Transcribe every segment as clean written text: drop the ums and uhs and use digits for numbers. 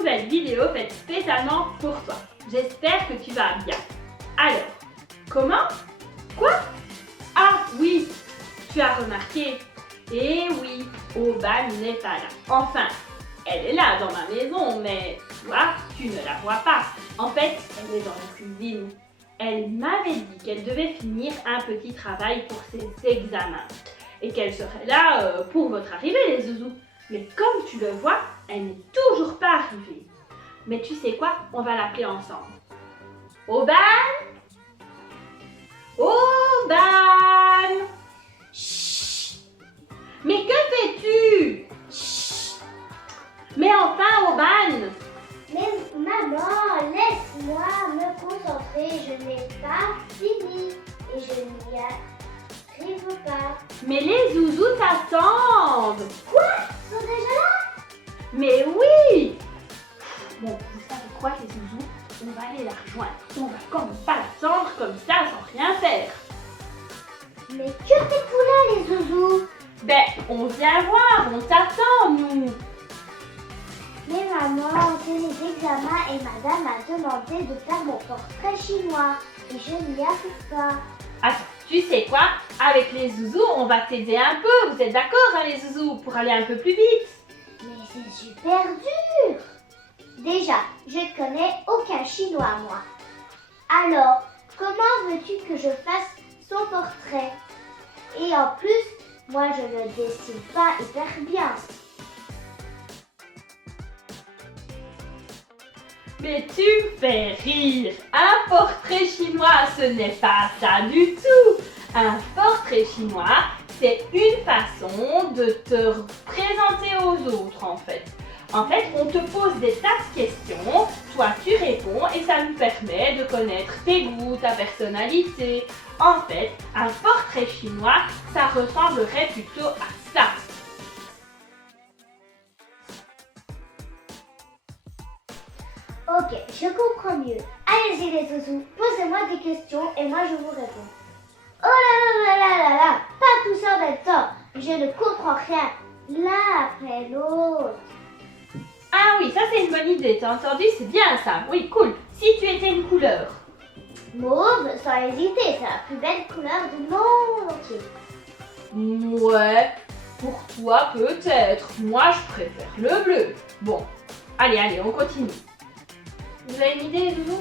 nouvelle vidéo faite spécialement pour toi. J'espère que tu vas bien. Alors, comment? Quoi? Ah oui, tu as remarqué. Eh oui, Aubane n'est pas là. Enfin, elle est là dans ma maison, mais toi, tu ne la vois pas. En fait, elle est dans la cuisine. Elle m'avait dit qu'elle devait finir un petit travail pour ses examens et qu'elle serait là pour votre arrivée, les zouzous. Mais comme tu le vois, elle n'est toujours pas arrivée. Mais tu sais quoi? On va l'appeler ensemble. Aubane! Aubane! Chut! Mais que fais-tu? Chut! Mais enfin, Aubane! Mais maman, laisse-moi me concentrer, je n'ai pas fini et je n'y arrive pas. Mais les zouzous t'attendent! Quoi? Ils sont déjà là? Mais oui! Bon, vous savez quoi les zouzous? On va aller la rejoindre. On va quand même pas l'attendre comme ça sans rien faire. Mais que faites-vous là les zouzous? Ben, on vient voir, on t'attend nous. Mais maman, c'est les examens et madame m'a demandé de faire mon portrait chinois et je n'y arrive pas. Attends, tu sais quoi? Avec les zouzous, on va t'aider un peu. Vous êtes d'accord, hein, les zouzous, pour aller un peu plus vite? Mais c'est super dur! Déjà, je ne connais aucun chinois, moi. Alors, comment veux-tu que je fasse son portrait? Et en plus, moi je ne dessine pas hyper bien. Mais tu me fais rire. Un portrait chinois, ce n'est pas ça du tout. Un portrait chinois, c'est une façon de te présenter aux autres, en fait. En fait, on te pose des tas de questions, toi tu réponds et ça nous permet de connaître tes goûts, ta personnalité. En fait, un portrait chinois, ça ressemblerait plutôt à ça. Ok, je comprends mieux. Allez-y les zouzous, posez-moi des questions et moi je vous réponds. Oh là là là là là là, pas tout ça en même temps. Je ne comprends rien. L'un après l'autre. Ah oui, ça c'est une bonne idée, t'as entendu? C'est bien ça. Oui, cool. Si tu étais une couleur. Mauve, sans hésiter, c'est la plus belle couleur du monde entier. Ouais, pour toi peut-être. Moi je préfère le bleu. Bon, allez, on continue. Vous avez une idée, Zouzou?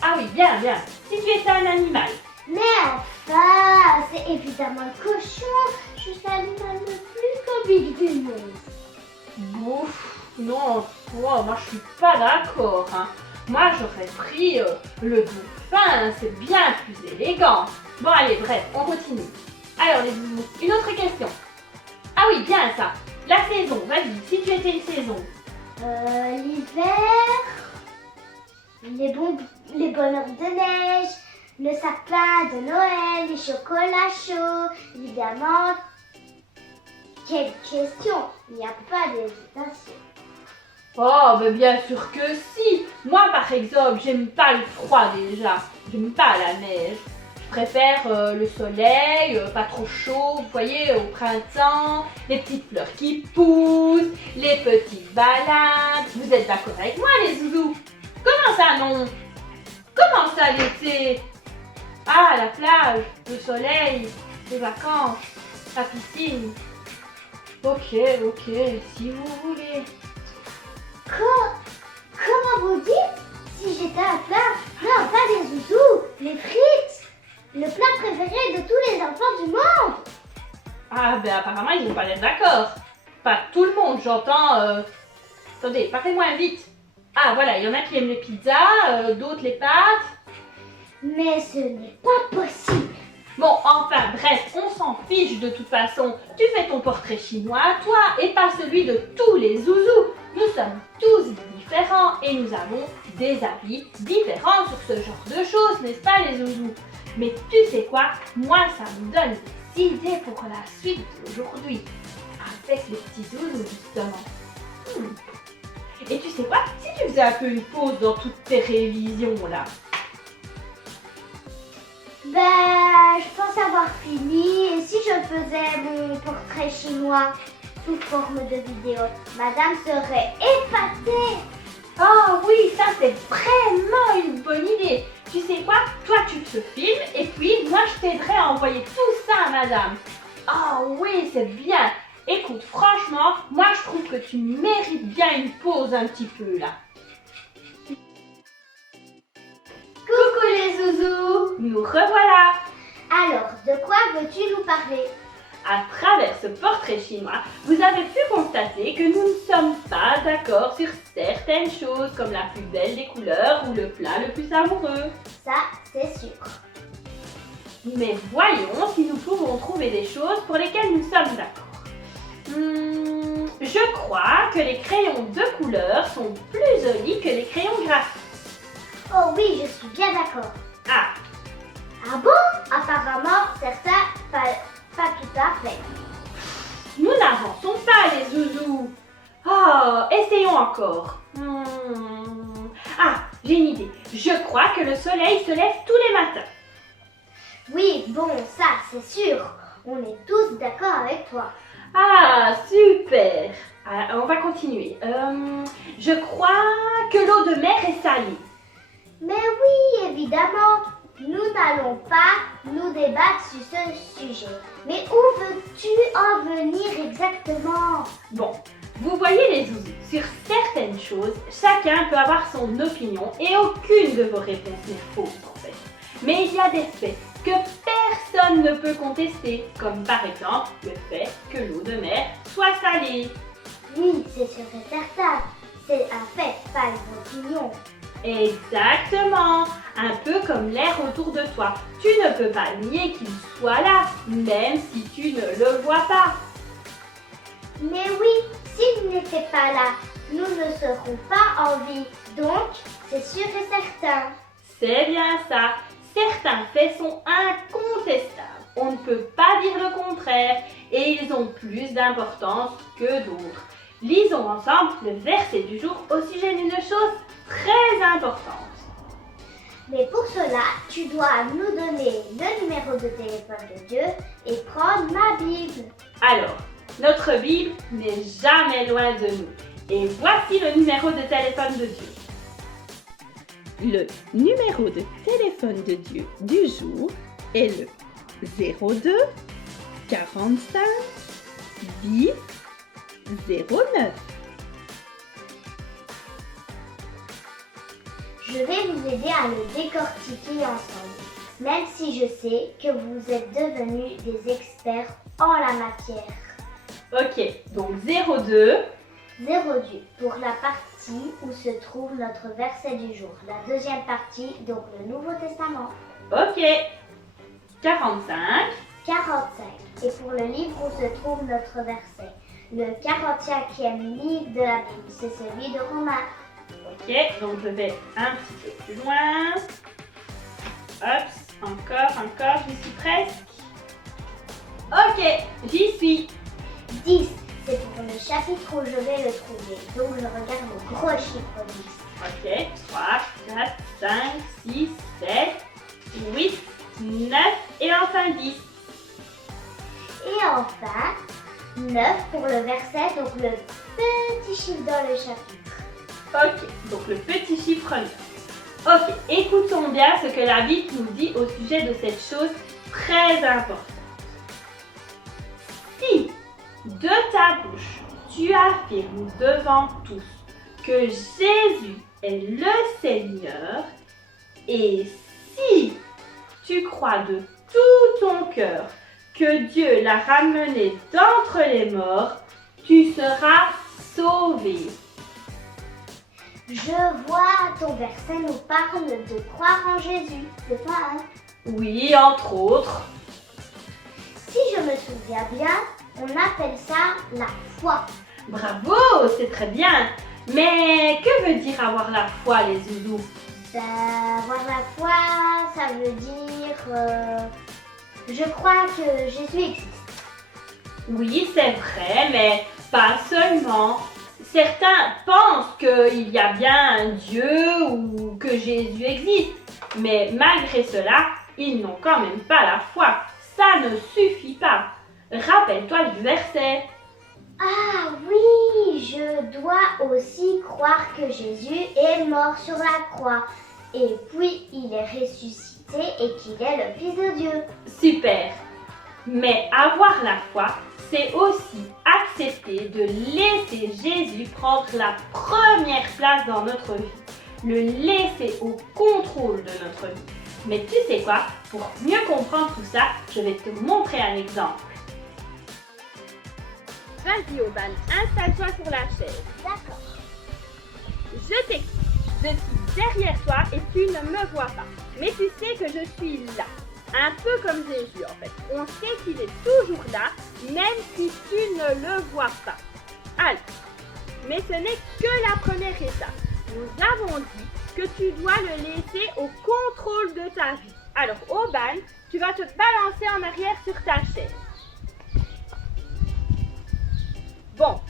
Ah oui, bien, bien. Si tu étais un animal. Mais enfin, c'est évidemment le cochon. Je suis l'animal le plus comique du monde. Bouf, non, moi je suis pas d'accord. Hein. Moi j'aurais pris le dauphin, c'est bien plus élégant. Bon allez, bref, on continue. Alors les zouzous, une autre question. Ah oui, bien ça. La saison, vas-y, si tu étais une saison. L'hiver, les bonhommes de neige, le sapin de Noël, les chocolats chauds, évidemment. Quelle question! Il n'y a pas d'hésitation. Oh, ben bien sûr que si. Moi par exemple, j'aime pas le froid déjà. J'aime pas la neige. Je préfère le soleil, pas trop chaud, vous voyez, au printemps, les petites fleurs qui poussent, les petites balades. Vous êtes d'accord avec moi les zouzous? Comment ça non? Comment ça l'été? Ah, la plage, le soleil, les vacances, la piscine. Ok, si vous voulez. Comment vous dites? Si j'étais un plat, non, pas les zouzous, les frites, le plat préféré de tous les enfants du monde. Ah, ben apparemment ils n'ont pas l'air d'accord. Pas tout le monde, j'entends. Attendez, parlez moins vite. Ah, voilà, il y en a qui aiment les pizzas, d'autres les pâtes. Mais ce n'est pas possible. Bon, enfin, bref, on s'en fiche de toute façon. Tu fais ton portrait chinois, toi, et pas celui de tous les zouzous. Nous sommes tous différents et nous avons des avis différents sur ce genre de choses, n'est-ce pas les zouzous? Mais tu sais quoi? Moi, ça me donne des idées pour la suite d'aujourd'hui. Avec les petits zouzous, justement. Et tu sais quoi? Si tu faisais un peu une pause dans toutes tes révisions, là. Ben, je pense avoir fini. Et si je faisais mon portrait chinois sous forme de vidéo, madame serait épatée. Ah oui, ça c'est vraiment une bonne idée. Tu sais quoi? Toi tu te filmes et puis moi je t'aiderai à envoyer tout ça à madame. Ah oui, c'est bien. Écoute, franchement, moi je trouve que tu mérites bien une pause un petit peu là. Coucou les zouzous! Nous revoilà. Alors, de quoi veux-tu nous parler? À travers ce portrait chinois, vous avez pu constater que nous ne sommes pas d'accord sur certaines choses comme la plus belle des couleurs ou le plat le plus amoureux. Ça, c'est sûr. Mais voyons si nous pouvons trouver des choses pour lesquelles nous sommes d'accord. Je crois que les crayons de couleur sont plus jolis que les crayons graphiques. Oh oui, je suis bien d'accord. Ah, Ah bon? Apparemment, certains, pas tout à fait. nous n'avançons pas les zouzous. Oh, essayons encore. Ah, j'ai une idée. Je crois que le soleil se lève tous les matins. Oui, bon, ça, c'est sûr. On est tous d'accord avec toi. Ah, super. Ah, on va continuer. Je crois que l'eau de mer est salée. Mais oui, évidemment, nous n'allons pas nous débattre sur ce sujet. Mais où veux-tu en venir exactement? Bon, vous voyez les zouzous, sur certaines choses, chacun peut avoir son opinion et aucune de vos réponses n'est fausse en fait. Mais il y a des faits que personne ne peut contester, comme par exemple le fait que l'eau de mer soit salée. Oui, c'est sûr et certain. C'est un fait, pas une opinion. Exactement, un peu comme l'air autour de toi. Tu ne peux pas nier qu'il soit là, même si tu ne le vois pas. Mais oui, s'il n'était pas là, nous ne serons pas en vie. Donc, c'est sûr et certain. C'est bien ça. Certains faits sont incontestables. On ne peut pas dire le contraire et ils ont plus d'importance que d'autres. Lisons ensemble le verset du jour au sujet d'une chose très importante. Mais pour cela, tu dois nous donner le numéro de téléphone de Dieu et prendre ma Bible. Alors, notre Bible n'est jamais loin de nous. Et voici le numéro de téléphone de Dieu. Le numéro de téléphone de Dieu du jour est le 02 45 10 09. Je vais vous aider à le décortiquer ensemble, même si je sais que vous êtes devenus des experts en la matière. Ok, donc 02. 02 pour la partie où se trouve notre verset du jour. La deuxième partie, donc le Nouveau Testament. Ok. 45. 45. Et pour le livre où se trouve notre verset. Le 45e livre de la Bible, c'est celui de Romains. Ok, donc je vais un petit peu plus loin. Hop, encore, j'y suis presque. Ok, j'y suis. 10, c'est pour le chapitre où je vais le trouver. Donc je regarde le gros chiffre 10. Ok, 3, 4, 5, 6, 7, 8, 9 et enfin 10. Et enfin, 9 pour le verset, donc le petit chiffre dans le chapitre. Ok, donc le petit chiffre 9. Ok, écoutons bien ce que la Bible nous dit au sujet de cette chose très importante. Si de ta bouche tu affirmes devant tous que Jésus est le Seigneur, et si tu crois de tout ton cœur que Dieu l'a ramené d'entre les morts, tu seras sauvé. Je vois, ton verset nous parle de croire en Jésus, c'est ça, hein? Oui, entre autres. Si je me souviens bien, on appelle ça la foi. Bravo, c'est très bien. Mais que veut dire avoir la foi, les zouzous? Avoir la foi, ça veut dire... je crois que Jésus existe. Oui, c'est vrai, mais pas seulement. Certains pensent qu'il y a bien un Dieu ou que Jésus existe. Mais malgré cela, ils n'ont quand même pas la foi. Ça ne suffit pas. Rappelle-toi du verset. Ah oui, je dois aussi croire que Jésus est mort sur la croix. Et puis il est ressuscité et qu'il est le Fils de Dieu. Super. Mais avoir la foi, c'est aussi accepter de laisser Jésus prendre la première place dans notre vie. Le laisser au contrôle de notre vie. Mais tu sais quoi? Pour mieux comprendre tout ça, je vais te montrer un exemple. Vas-y, Oban, installe-toi sur la chaise. D'accord. Je t'explique. Je suis derrière toi et tu ne me vois pas. Mais tu sais que je suis là. Un peu comme Jésus en fait. On sait qu'il est toujours là, même si tu ne le vois pas. Alors, mais ce n'est que la première étape. Nous avons dit que tu dois le laisser au contrôle de ta vie. Alors, Oban, tu vas te balancer en arrière sur ta chaise. Bon,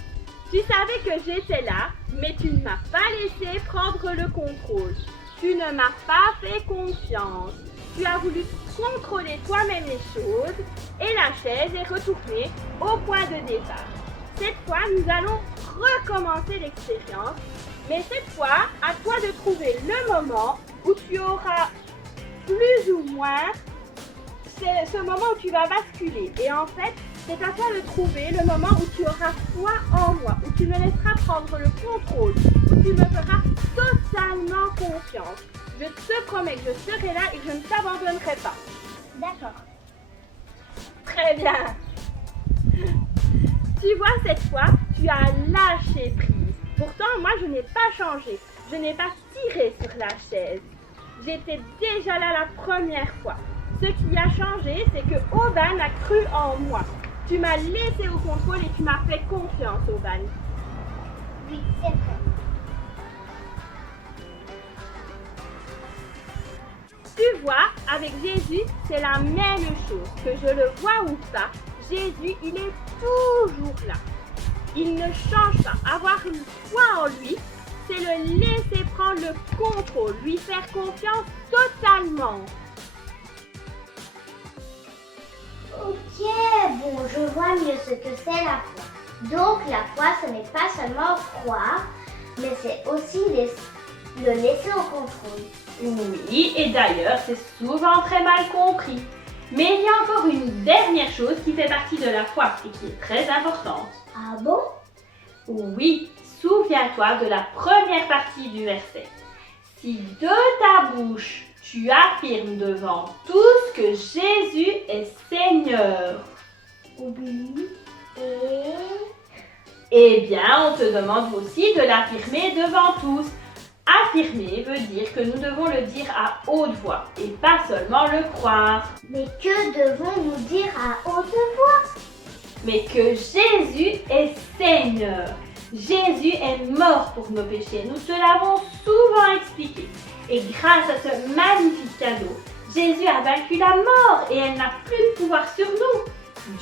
tu savais que j'étais là, mais tu ne m'as pas laissé prendre le contrôle. Tu ne m'as pas fait confiance. Tu as voulu contrôler toi-même les choses et la chaise est retournée au point de départ. Cette fois, nous allons recommencer l'expérience, mais cette fois, à toi de trouver le moment où tu auras plus ou moins ce moment où tu vas basculer. Et en fait, c'est à toi de trouver le moment où tu auras foi en moi, où tu me laisseras prendre le contrôle, où tu me feras totalement confiance. Je te promets que je serai là et que je ne t'abandonnerai pas. D'accord. Très bien. Tu vois, cette fois, tu as lâché prise. Pourtant, moi, je n'ai pas changé. Je n'ai pas tiré sur la chaise. J'étais déjà là la première fois. Ce qui a changé, c'est que Oban a cru en moi. Tu m'as laissé au contrôle et tu m'as fait confiance, Oban. Oui, c'est vrai. Tu vois, avec Jésus, c'est la même chose. Que je le vois ou pas, Jésus, il est toujours là. Il ne change pas. Avoir une foi en lui, c'est le laisser prendre le contrôle, lui faire confiance totalement. Ok, bon, je vois mieux ce que c'est la foi. Donc la foi, ce n'est pas seulement croire, mais c'est aussi le laisser au contrôle. Oui, et d'ailleurs, c'est souvent très mal compris. Mais il y a encore une dernière chose qui fait partie de la foi et qui est très importante. Ah bon? Oui, souviens-toi de la première partie du verset. Si de ta bouche tu affirmes devant tous que Jésus est Seigneur, Oui. eh bien, on te demande aussi de l'affirmer devant tous. Affirmer veut dire que nous devons le dire à haute voix et pas seulement le croire. Mais que devons-nous dire à haute voix? Mais que Jésus est Seigneur. Jésus est mort pour nos péchés. Nous te l'avons souvent expliqué. Et grâce à ce magnifique cadeau, Jésus a vaincu la mort et elle n'a plus de pouvoir sur nous.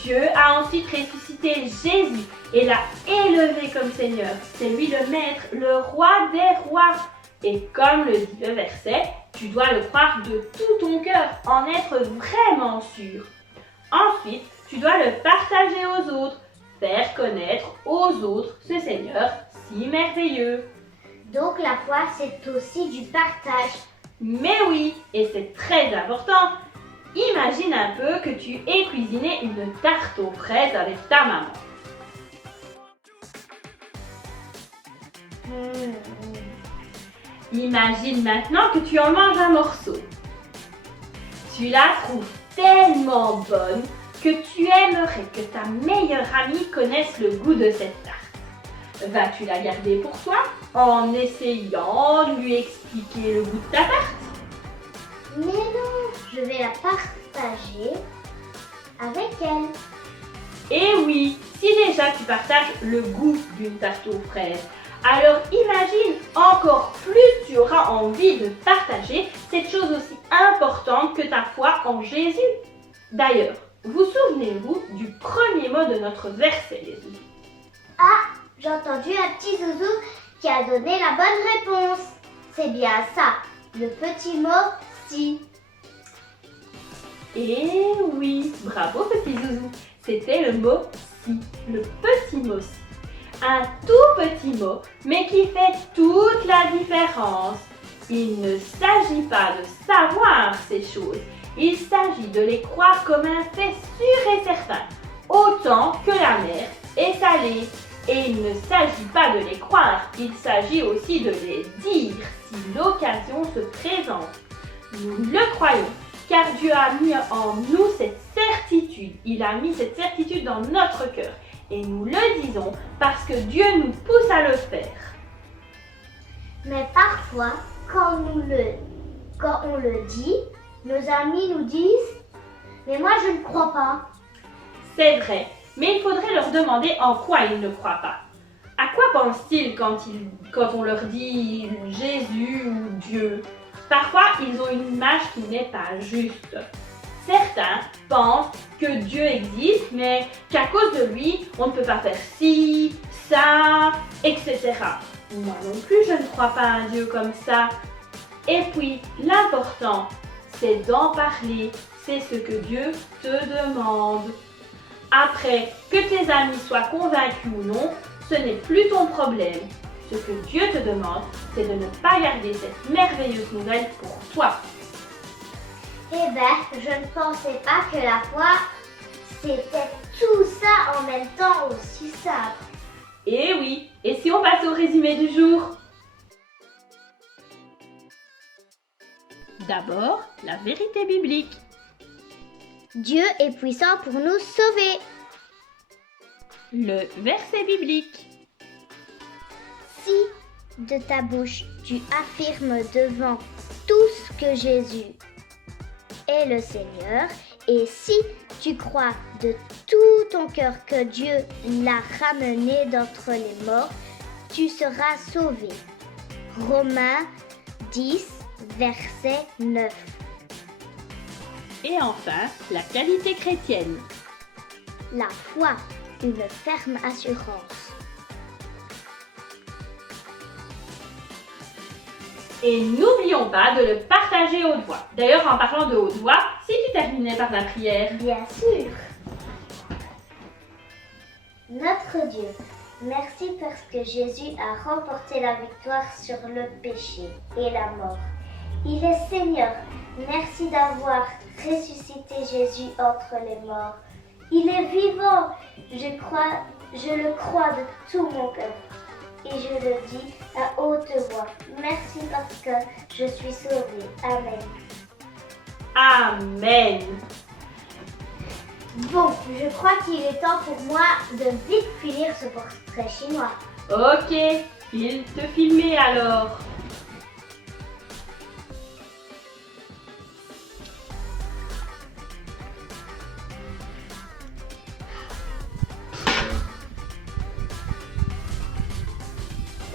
Dieu a ensuite ressuscité Jésus et l'a élevé comme Seigneur. C'est lui le Maître, le Roi des rois. Et comme le dit le verset, tu dois le croire de tout ton cœur, en être vraiment sûr. Ensuite, tu dois le partager aux autres, faire connaître aux autres ce Seigneur si merveilleux. Donc la foi, c'est aussi du partage. Mais oui, et c'est très important. Imagine un peu que tu aies cuisiné une tarte aux fraises avec ta maman. Imagine maintenant que tu en manges un morceau. Tu la trouves tellement bonne que tu aimerais que ta meilleure amie connaisse le goût de cette tarte. Vas-tu la garder pour toi en essayant de lui expliquer le goût de ta tarte? Mais non, je vais la partager avec elle. Et oui, si déjà tu partages le goût d'une tarte aux fraises, alors imagine encore plus tu auras envie de partager cette chose aussi importante que ta foi en Jésus. D'ailleurs, vous souvenez-vous du premier mot de notre verset, les zouzous? Ah, j'ai entendu un petit zouzou qui a donné la bonne réponse. C'est bien ça, le petit mot « si ». Et oui, bravo petit zouzou, c'était le mot si, le petit mot si. Un tout petit mot, mais qui fait toute la différence. Il ne s'agit pas de savoir ces choses, il s'agit de les croire comme un fait sûr et certain, autant que la mer est salée. Et il ne s'agit pas de les croire, il s'agit aussi de les dire si l'occasion se présente. Nous le croyons, car Dieu a mis en nous cette certitude. Il a mis cette certitude dans notre cœur. Et nous le disons parce que Dieu nous pousse à le faire. Mais parfois, quand on le dit, nos amis nous disent « Mais moi, je ne crois pas. » C'est vrai, mais il faudrait leur demander en quoi ils ne croient pas. À quoi pensent-ils quand on leur dit Jésus ou Dieu? Parfois, ils ont une image qui n'est pas juste. Certains pensent que Dieu existe, mais qu'à cause de lui, on ne peut pas faire ci, ça, etc. Moi non plus, je ne crois pas à un Dieu comme ça. Et puis, l'important, c'est d'en parler. C'est ce que Dieu te demande. Après, que tes amis soient convaincus ou non, ce n'est plus ton problème. Ce que Dieu te demande, c'est de ne pas garder cette merveilleuse nouvelle pour toi. Eh ben, je ne pensais pas que la foi, c'était tout ça en même temps aussi simple. Eh oui, et si on passe au résumé du jour? D'abord, la vérité biblique. Dieu est puissant pour nous sauver. Le verset biblique. Si de ta bouche tu affirmes devant tous que Jésus est le Seigneur, et si tu crois de tout ton cœur que Dieu l'a ramené d'entre les morts, tu seras sauvé. Romains 10, verset 9. Et enfin, la qualité chrétienne. La foi, une ferme assurance. Et n'oublions pas de le partager haute voix. D'ailleurs, en parlant de haute voix, si tu terminais par la prière. Bien sûr. Notre Dieu, merci parce que Jésus a remporté la victoire sur le péché et la mort. Il est Seigneur. Merci d'avoir ressuscité Jésus entre les morts. Il est vivant. Je le crois de tout mon cœur. Et je le dis à haute voix. Merci parce que je suis sauvée. Amen. Amen. Bon, je crois qu'il est temps pour moi de vite finir ce portrait chinois. Ok, il te filmer alors.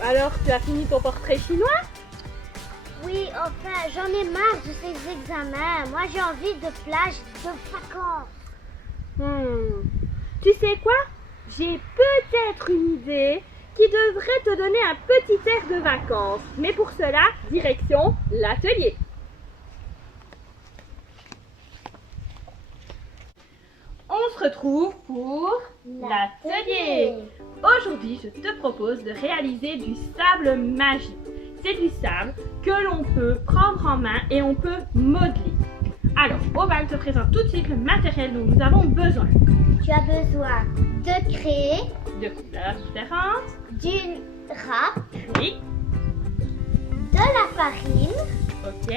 Alors, tu as fini ton portrait chinois? Oui, enfin, j'en ai marre de ces examens. Moi, j'ai envie de plage, de vacances. Tu sais quoi? J'ai peut-être une idée qui devrait te donner un petit air de vacances. Mais pour cela, direction l'atelier. On se retrouve pour l'atelier. Aujourd'hui, je te propose de réaliser du sable magique. C'est du sable que l'on peut prendre en main et on peut modeler. Alors, Oval te présente tout de suite le matériel dont nous avons besoin. Tu as besoin de craie, De couleurs différentes. d'une râpe, Oui. de la farine, Ok.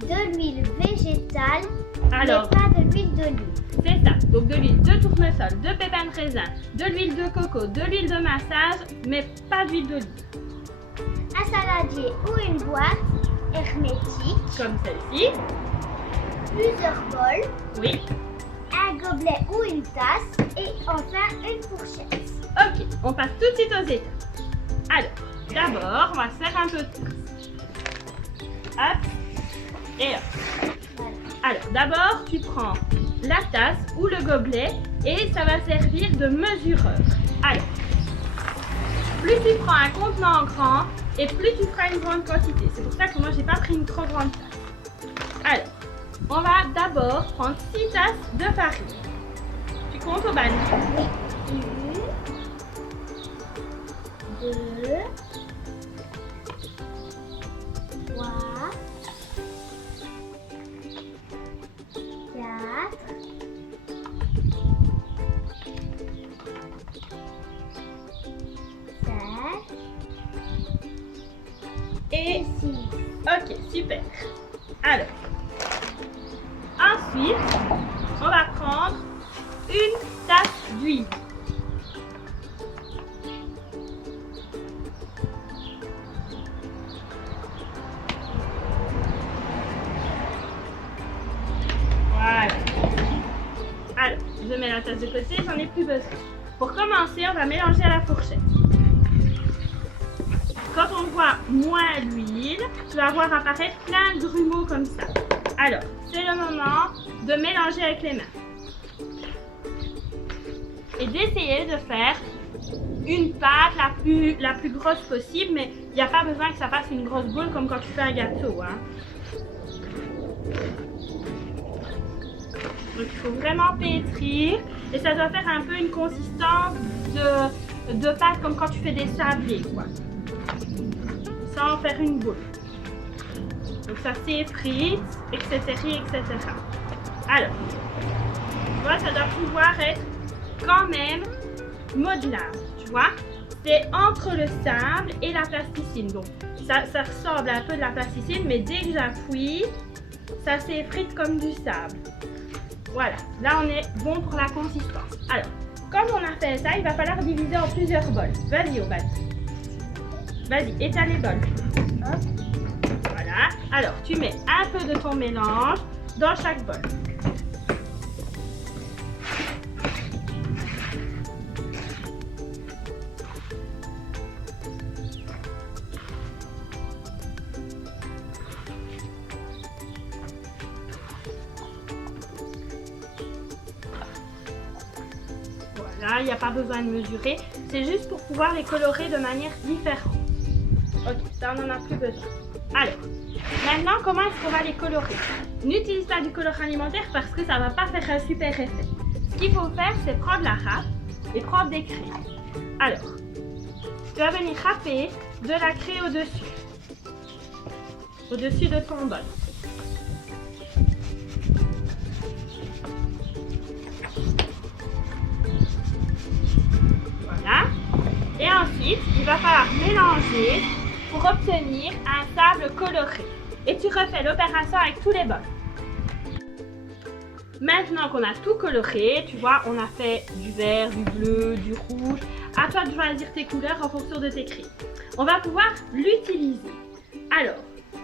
de l'huile végétale, Alors, mais pas de l'huile d'olive. c'est ça. Donc de l'huile de tournesol, de pépins de raisin, de l'huile de coco, de l'huile de massage, mais pas d'huile d'olive. Un saladier ou une boîte hermétique, Comme celle-ci. plusieurs bols, Oui. un gobelet ou une tasse et enfin une fourchette. Ok, on passe tout de suite aux étapes. Alors, d'abord, on va se faire un peu de trace. Hop. Et hop. Voilà. Alors, d'abord, tu prends la tasse ou le gobelet et ça va servir de mesureur. Alors, plus tu prends un contenant grand et plus tu feras une grande quantité. C'est pour ça que moi, j'ai pas pris une trop grande tasse. Alors, on va d'abord prendre 6 tasses de farine. Tu Tu comptes au bal. Une, deux, trois, quatre, cinq Et et six. ok, super. Alors, ensuite, on va prendre une tasse d'huile. Voilà. Alors, je mets la tasse de côté, j'en ai plus besoin. Pour commencer, on va mélanger à la fourchette. Quand on voit moins d'huile, tu vas voir apparaître plein de grumeaux comme ça. Alors, c'est le moment de mélanger avec les mains. Et d'essayer de faire une pâte la plus grosse possible, mais il n'y a pas besoin que ça fasse une grosse boule comme quand tu fais un gâteau. Hein. Donc il faut vraiment pétrir et ça doit faire un peu une consistance de pâte comme quand tu fais des sablés, quoi. Sans faire une boule. Donc ça s'effrite, etc., etc. Alors, tu vois, ça doit pouvoir être quand même modelable, tu vois. C'est entre le sable et la plasticine. Donc ça ressemble un peu de la plasticine, mais dès que j'appuie, ça s'effrite comme du sable. Voilà, là on est bon pour la consistance. Alors, comme on a fait ça, il va falloir diviser en plusieurs bols. Vas-y, Aubade. Vas-y, étale les bols. Hop. Voilà, alors tu mets un peu de ton mélange dans chaque bol. Voilà, il n'y a pas besoin de mesurer, c'est juste pour pouvoir les colorer de manière différente. Ok, ça on n'en a plus besoin. Alors, maintenant comment est-ce qu'on va les colorer? N'utilise pas du colorant alimentaire parce que ça ne va pas faire un super effet. Ce qu'il faut faire, c'est prendre la râpe et prendre des craies. Alors, tu vas venir râper de la craie au-dessus de ton bol. Voilà. Et ensuite, il va falloir mélanger pour obtenir un sable coloré. Et tu refais l'opération avec tous les bols. Maintenant qu'on a tout coloré, tu vois, on a fait du vert, du bleu, du rouge. À toi de choisir tes couleurs en fonction de tes crayons. On va pouvoir l'utiliser. Alors,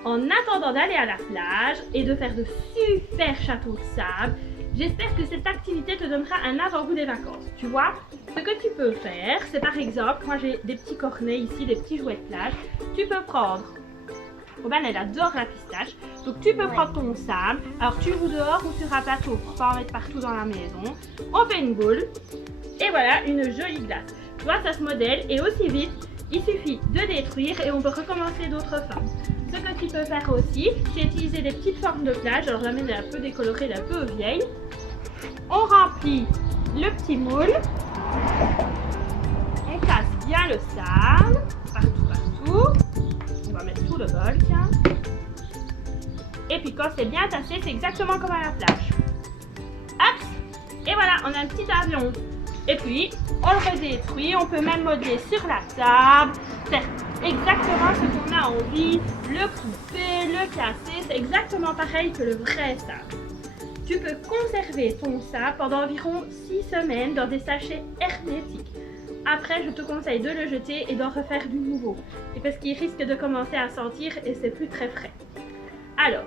en attendant d'aller à la plage et de faire de super châteaux de sable, j'espère que cette activité te donnera un avant-goût des vacances. Tu vois, ce que tu peux faire, c'est par exemple, moi j'ai des petits cornets ici, des petits jouets de plage. Tu peux prendre, Aubane elle adore la pistache, donc tu peux prendre ton sable. Alors tu joues dehors ou sur un plateau pour pas en mettre partout dans la maison. On fait une boule et voilà une jolie glace. Tu vois, ça se modèle et aussi vite, il suffit de détruire et on peut recommencer d'autres formes. Ce que tu peux faire aussi, c'est utiliser des petites formes de plage. Alors la mienne est un peu décolorée, elle est un peu vieille. On remplit le petit moule. On casse bien le sable, partout. On va mettre tout le bol, tiens. Et puis quand c'est bien tassé, c'est exactement comme à la plage. Hop! Et voilà, on a un petit avion. Et puis, on le redétruit, on peut même modeler sur la table, faire exactement ce qu'on a envie, le couper, le casser, c'est exactement pareil que le vrai sable. Tu peux conserver ton sable pendant environ 6 semaines dans des sachets hermétiques. Après, je te conseille de le jeter et d'en refaire du nouveau. Et parce qu'il risque de commencer à sentir et c'est plus très frais. Alors,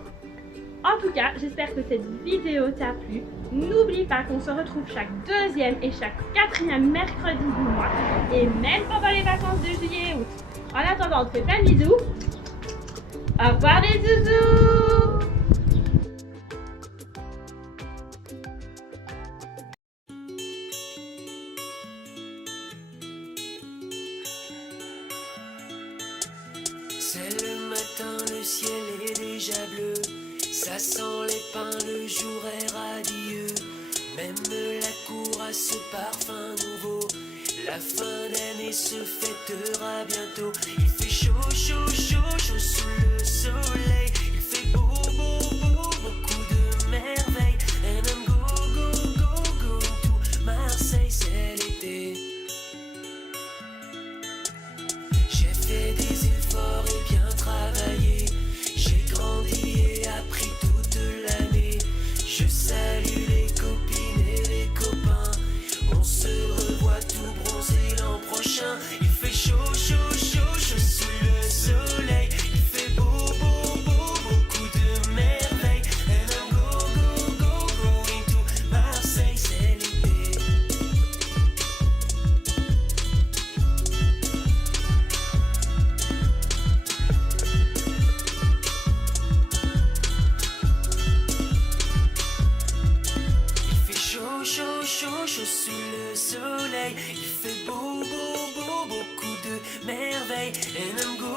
en tout cas, j'espère que cette vidéo t'a plu. N'oublie pas qu'on se retrouve chaque deuxième et chaque quatrième mercredi du mois. Et même pendant les vacances de juillet et août. En attendant, on te fait plein de bisous. Au revoir les zouzous! C'est le matin, le ciel est déjà bleu. Ça sent les pins, le jour est radieux. Même la cour moi ce parfum nouveau. La fin d'année se fêtera bientôt. Il fait chaud, chaud, chaud, chaud sous le soleil. Il fait beau, beau, beau, beaucoup de merveilles. And I'm go, go, go, go to Marseille, c'est l'été. J'ai fait des efforts et bien travaillé. J'ai grandi et appris toute l'année. Je salue les copines et les copains. On se revoit tout bronzé l'an prochain. Il fait chaud, chaud, chaud, chaud sous le soleil. Il fait beau, beau, beau, beaucoup de merveilles. And I'm go, go, go, going to Marseille, c'est l'été. Il fait chaud, chaud, chaud, chaud sous le soleil. Il fait beau, beau, beau, beaucoup de merveilles. And I'm go,